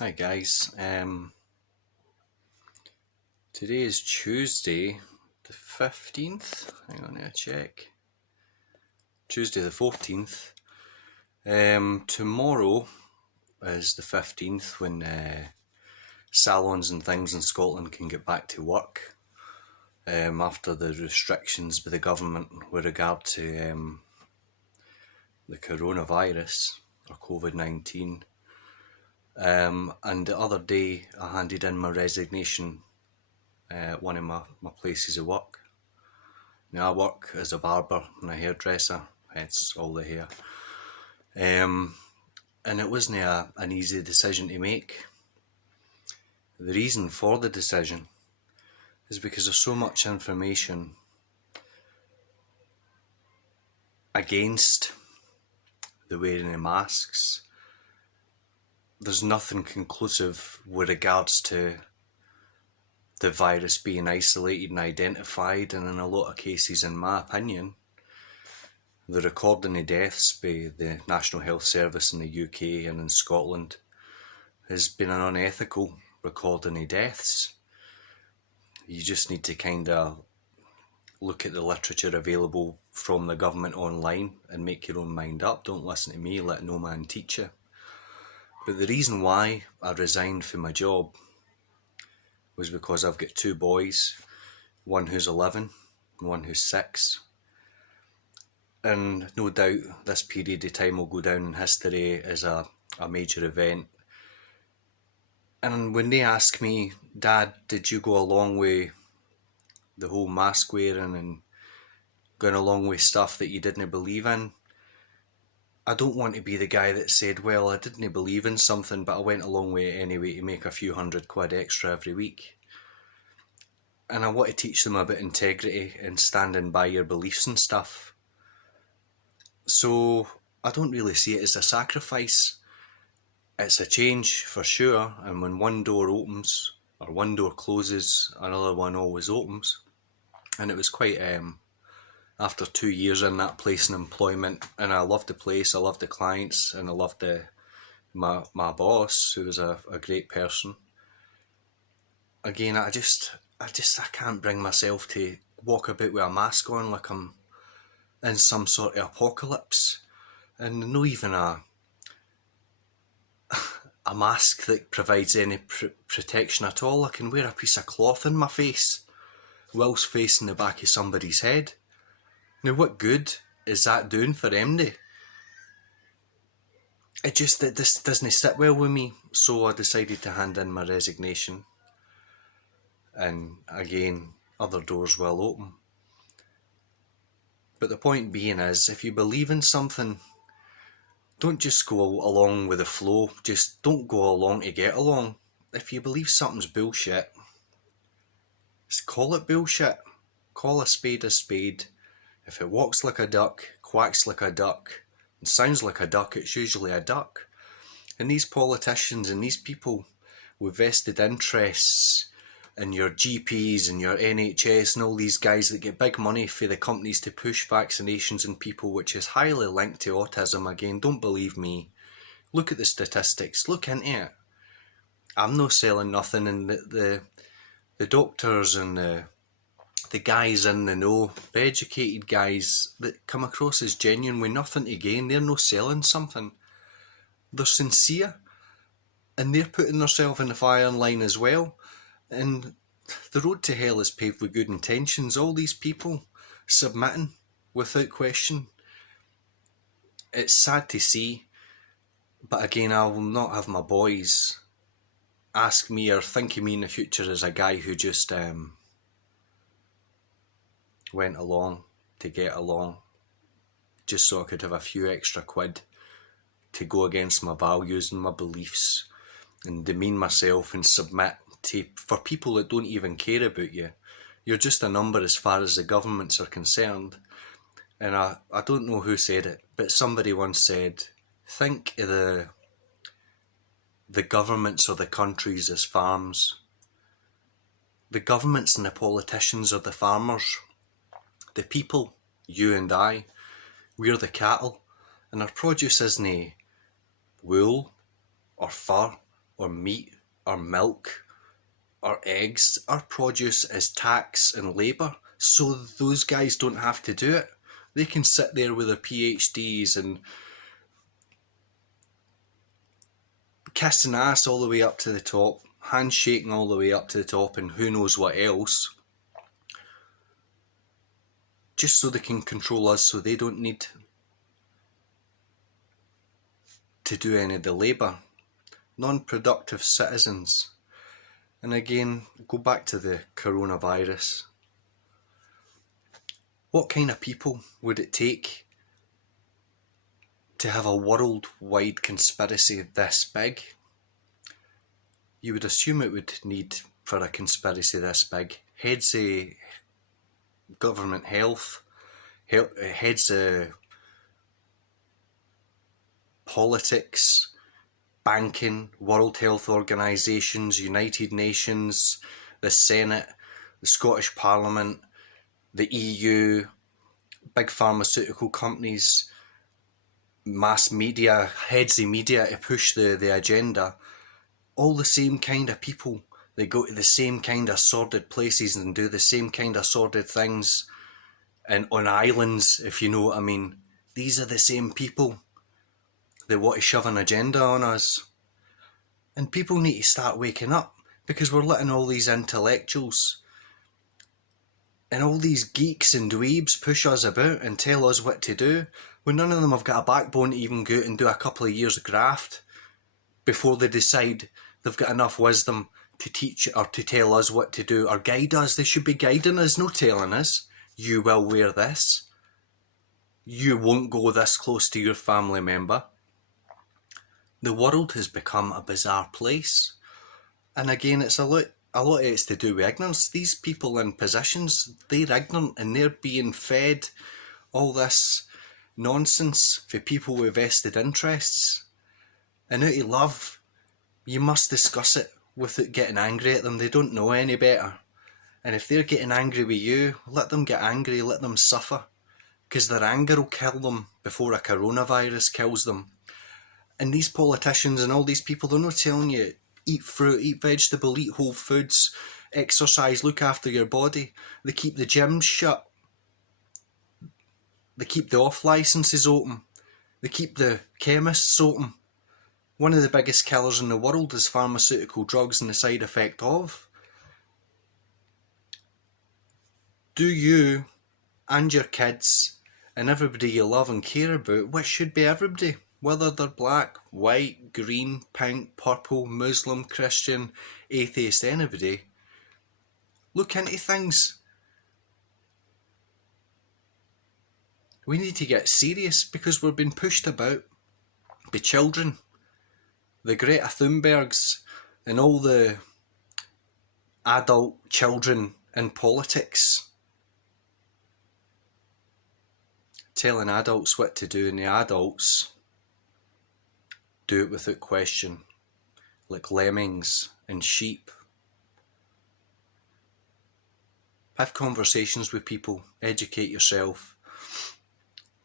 Hi guys, today is Tuesday the 15th, hang on a check, Tuesday the 14th. Tomorrow is the 15th when salons and things in Scotland can get back to work after the restrictions by the government with regard to the coronavirus or COVID-19. And the other day I handed in my resignation at one of my places of work. Now I work as a barber and a hairdresser, hence all the hair. And it wasn't an easy decision to make. The reason for the decision is because there's so much information against the wearing of masks. There's nothing conclusive with regards to the virus being isolated and identified, and in a lot of cases, in my opinion, the recording of deaths by the National Health Service in the UK and in Scotland has been an unethical recording of deaths. You just need to kind of look at the literature available from the government online and make your own mind up. Don't listen to me, let no man teach you. But the reason why I resigned from my job was because I've got two boys, one who's 11 and one who's 6. And no doubt this period of time will go down in history as a major event. And when they ask me, Dad, did you go along with the whole mask wearing and going along with stuff that you didn't believe in? I don't want to be the guy that said, well, I didn't believe in something, but I went along with it anyway to make a few £100 extra every week. And I want to teach them about integrity and standing by your beliefs and stuff. So I don't really see it as a sacrifice. It's a change for sure, and when one door opens or one door closes, another one always opens. And it was quite after 2 years in that place in employment, and I loved the place, I loved the clients, and I loved my boss, who was a great person. Again, I can't bring myself to walk about with a mask on like I'm in some sort of apocalypse, and not even a mask that provides any protection at all. I can wear a piece of cloth in my face whilst facing the back of somebody's head. Now, what good is that doing for MD? This doesn't sit well with me, so I decided to hand in my resignation. And again, other doors will open. But the point being is, if you believe in something, don't just go along with the flow. Just don't go along to get along. If you believe something's bullshit, just call it bullshit. Call a spade a spade. If it walks like a duck, quacks like a duck, and sounds like a duck, it's usually a duck. And these politicians and these people with vested interests and your GPs and your NHS and all these guys that get big money for the companies to push vaccinations in people, which is highly linked to autism. Again, don't believe me. Look at the statistics. Look into it. I'm not selling nothing, and the doctors and the guys in the know, the educated guys that come across as genuine with nothing to gain, they're not selling something. They're sincere, and they're putting themselves in the firing line as well. And the road to hell is paved with good intentions. All these people submitting without question. It's sad to see, but again, I will not have my boys ask me or think of me in the future as a guy who just went along to get along, just so I could have a few extra quid to go against my values and my beliefs and demean myself and submit for people that don't even care about you. You're just a number as far as the governments are concerned. And I don't know who said it, but somebody once said, think of the governments or the countries as farms. The governments and the politicians are the farmers. The people, you and I, we're the cattle, and our produce isn't wool or fur or meat, or milk, or eggs, or produce as tax and labour, so those guys don't have to do it. They can sit there with their PhDs and kissing ass all the way up to the top, handshaking all the way up to the top, and who knows what else, just so they can control us, so they don't need to do any of the labour. Non-productive citizens. And again, go back to the coronavirus. What kind of people would it take to have a worldwide conspiracy this big? You would assume it would need, for a conspiracy this big, heads of government health, heads of politics, banking, World Health Organisations, United Nations, the Senate, the Scottish Parliament, the EU, big pharmaceutical companies, mass media, heads of media to push the agenda. All the same kind of people. They go to the same kind of sordid places and do the same kind of sordid things, and on islands, if you know what I mean. These are the same people. They want to shove an agenda on us. And people need to start waking up, because we're letting all these intellectuals and all these geeks and dweebs push us about and tell us what to do, when none of them have got a backbone to even go out and do a couple of years of graft before they decide they've got enough wisdom to teach or to tell us what to do or guide us. They should be guiding us, not telling us, you will wear this, you won't go this close to your family member. The world has become a bizarre place. And again, it's a lot of it's to do with ignorance. These people in positions, they're ignorant and they're being fed all this nonsense for people with vested interests. And out of love, you must discuss it without getting angry at them. They don't know any better. And if they're getting angry with you, let them get angry, let them suffer. Because their anger will kill them before a coronavirus kills them. And these politicians and all these people, they're not telling you, eat fruit, eat vegetable, eat whole foods, exercise, look after your body. They keep the gyms shut. They keep the off licences open. They keep the chemists open. One of the biggest killers in the world is pharmaceutical drugs and the side effect of. Do you and your kids and everybody you love and care about, which should be everybody, whether they're black, white, green, pink, purple, Muslim, Christian, atheist, anybody, look into things. We need to get serious, because we're being pushed about by children. The Greta Thunbergs and all the adult children in politics telling adults what to do, and the adults do it without question, like lemmings and sheep. Have conversations with people, educate yourself,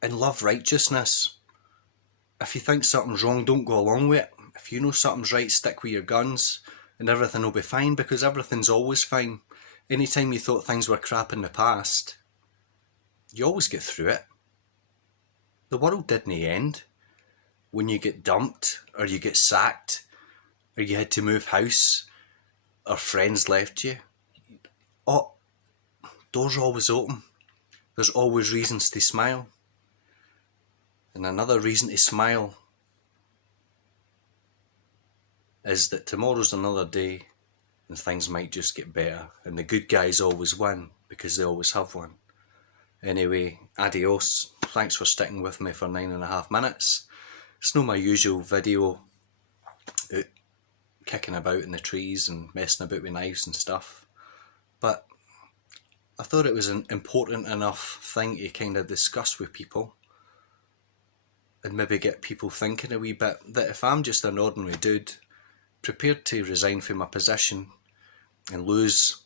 and love righteousness. If you think something's wrong, don't go along with it. If you know something's right, stick with your guns and everything will be fine, because everything's always fine. Anytime you thought things were crap in the past, you always get through it. The world didn't end when you get dumped or you get sacked or you had to move house or friends left you. Oh, doors are always open. There's always reasons to smile. And another reason to smile is that tomorrow's another day and things might just get better, and the good guys always win, because they always have won. Anyway, adios. Thanks for sticking with me for 9.5 minutes. It's not my usual video out kicking about in the trees and messing about with knives and stuff, but I thought it was an important enough thing to kind of discuss with people and maybe get people thinking a wee bit, that if I'm just an ordinary dude prepared to resign from my position and lose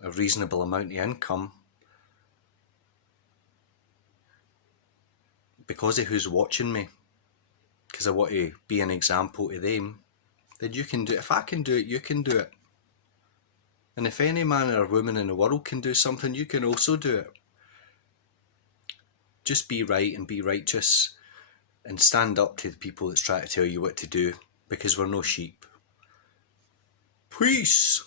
a reasonable amount of income because of who's watching me, because I want to be an example to them, then you can do it. If I can do it, you can do it. And if any man or woman in the world can do something, you can also do it. Just be right and be righteous and stand up to the people that's trying to tell you what to do, because we're no sheep. Peace!